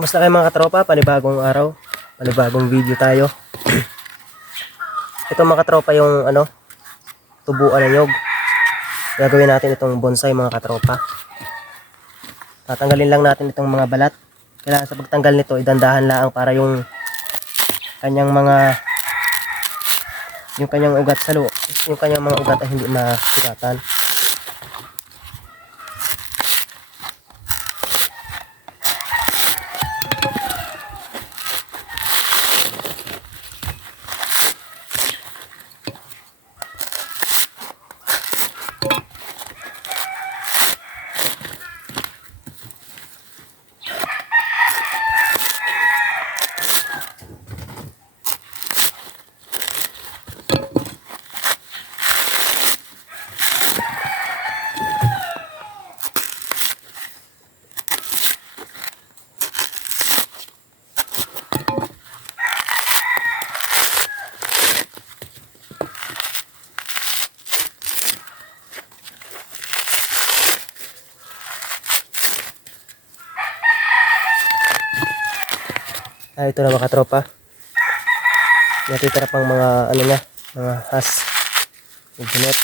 Kamusta kayo mga katropa? Panibagong araw, panibagong video tayo. Ito mga katropa yung tubuan ng nyog. Gagawin natin itong bonsai mga katropa. Tatanggalin lang natin itong mga balat. Kailangan sa pagtanggal nito, idandahan lang para yung kanyang ugat sa loob, yung kanyang mga ugat ay hindi masugatan. Ito na mga katropa. Natitira pang mga mga has. Ibunot.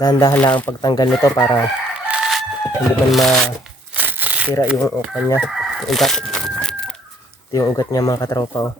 Dahan-dahan lang ang pagtanggal nito para hindi man masira yung kanya, yung ugat. Ito yung ugat niya mga katropa. Oh.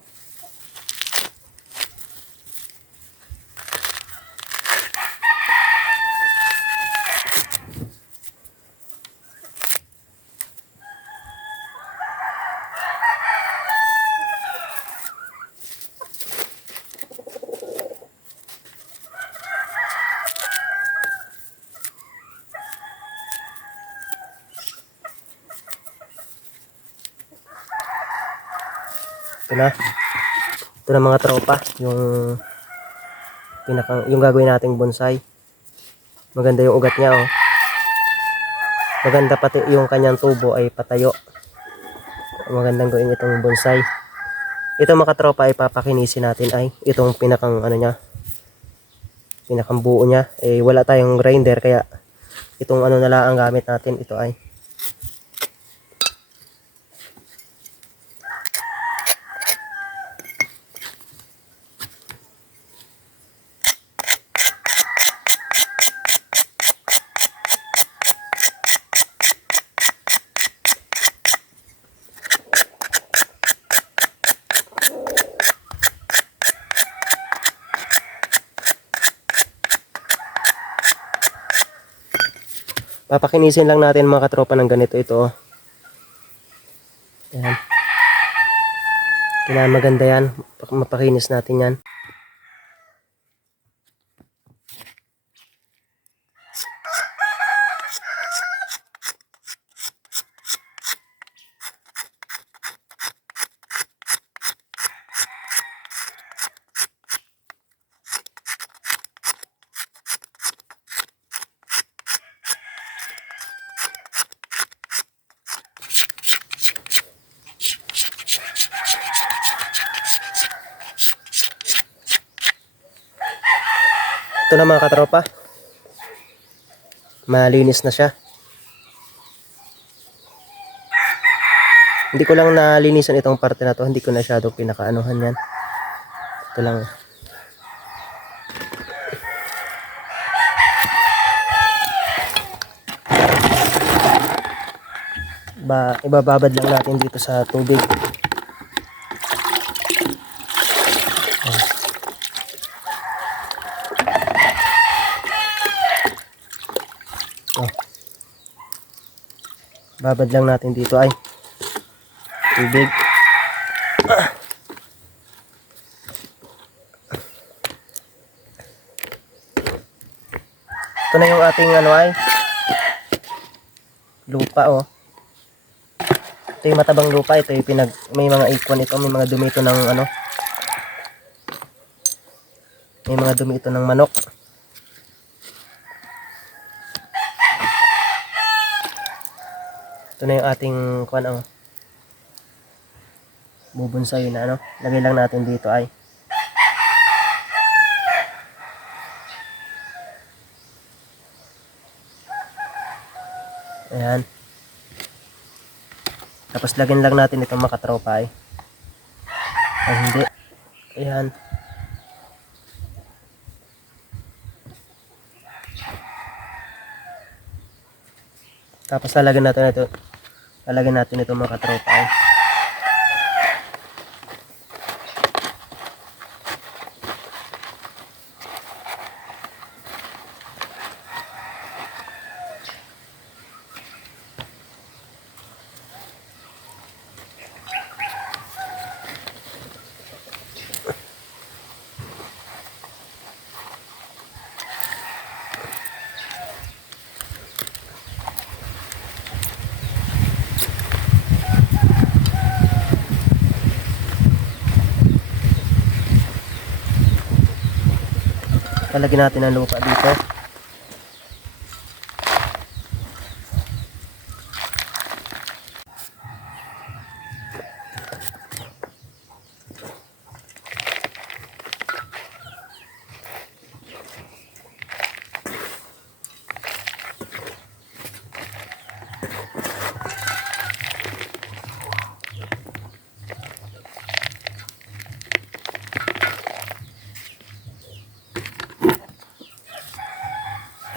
Ito na mga tropa, yung gagawin nating bonsai. Maganda yung ugat niya, oh. Maganda pati yung kanyang tubo ay patayo. Magandang gawin itong bonsai. Ito mga tropa ay papakinisin natin ay itong pinakang pinakang buo niya. Wala tayong grinder kaya itong na lang ang gamit natin. Ito ay papakinisin lang natin mga katropa ng ganito ito. Ayan. Kailangan maganda yan. Mapakinis natin yan. Ito na mga katropa. Malinis na siya. Hindi ko lang nalinisan itong parte na to. Hindi ko na masyadong pinakaanuhan yan. Ito lang. Ibababad lang natin dito sa tubig. Babad lang natin dito ay tubig. Ito na yung ating ay lupa, oh. Ito yung matabang lupa. Ito yung may mga ikwan ito, may mga dumi ito ng may mga dumi ito ng manok. Ito na yung ating bubonsay na lagay lang natin dito ay ayan. Tapos lagyan lang natin itong mga katropa ay. Ay hindi. Ayan. Tapos lalagyan natin ito. Lalagyan natin itong mga katropa ay. Lalagyan natin ang lupa dito.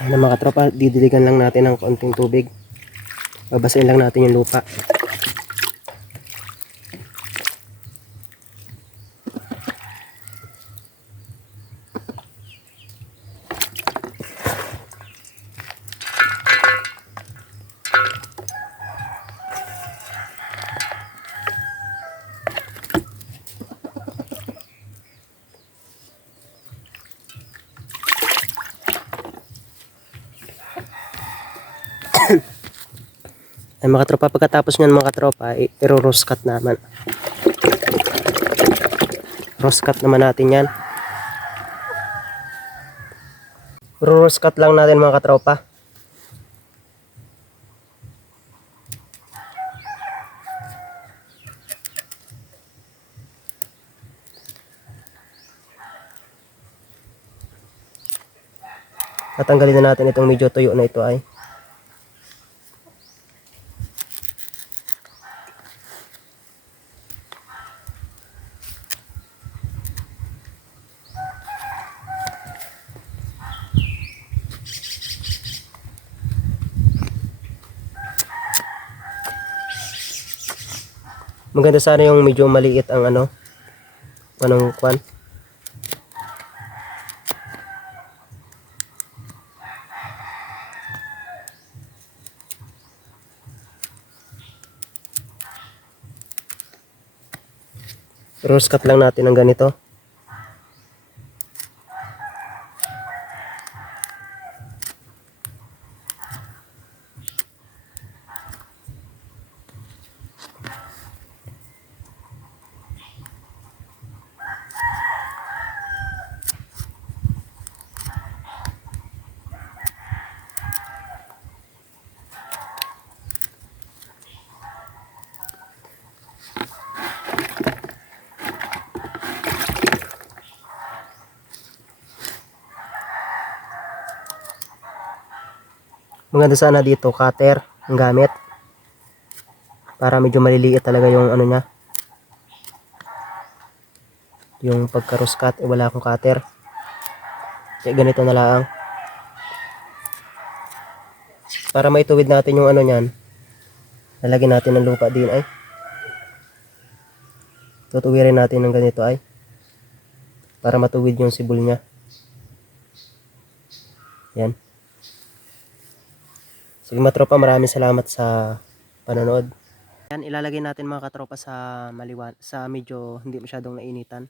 Ayan mga katropa, didiligan lang natin ng konting tubig. Babasahin lang natin yung lupa. Ay mga katropa, pagkatapos nyan mga katropa, i-roast naman. Roast cut naman natin yan. Roast cut lang natin mga katropa. Tatanggalin na natin itong medyo tuyo na ito ay. Maganda sana yung medyo maliit ang anong kwan. Roast cut lang natin ng ganito. Maganda sana dito cutter ang gamit. Para medyo maliliit talaga yung ano niya. Yung pagka-roast cut, wala akong cutter. Kaya ganito na lang. Para maituwid natin yung ano niyan. Lalagyan natin ng lupa din ay. Tutuwirin natin ng ganito ay. Para matuwid yung sibol niya. Yan. Sige mga tropa, maraming salamat sa panonood. Yan, ilalagay natin mga katropa sa medyo hindi masyadong nainitan.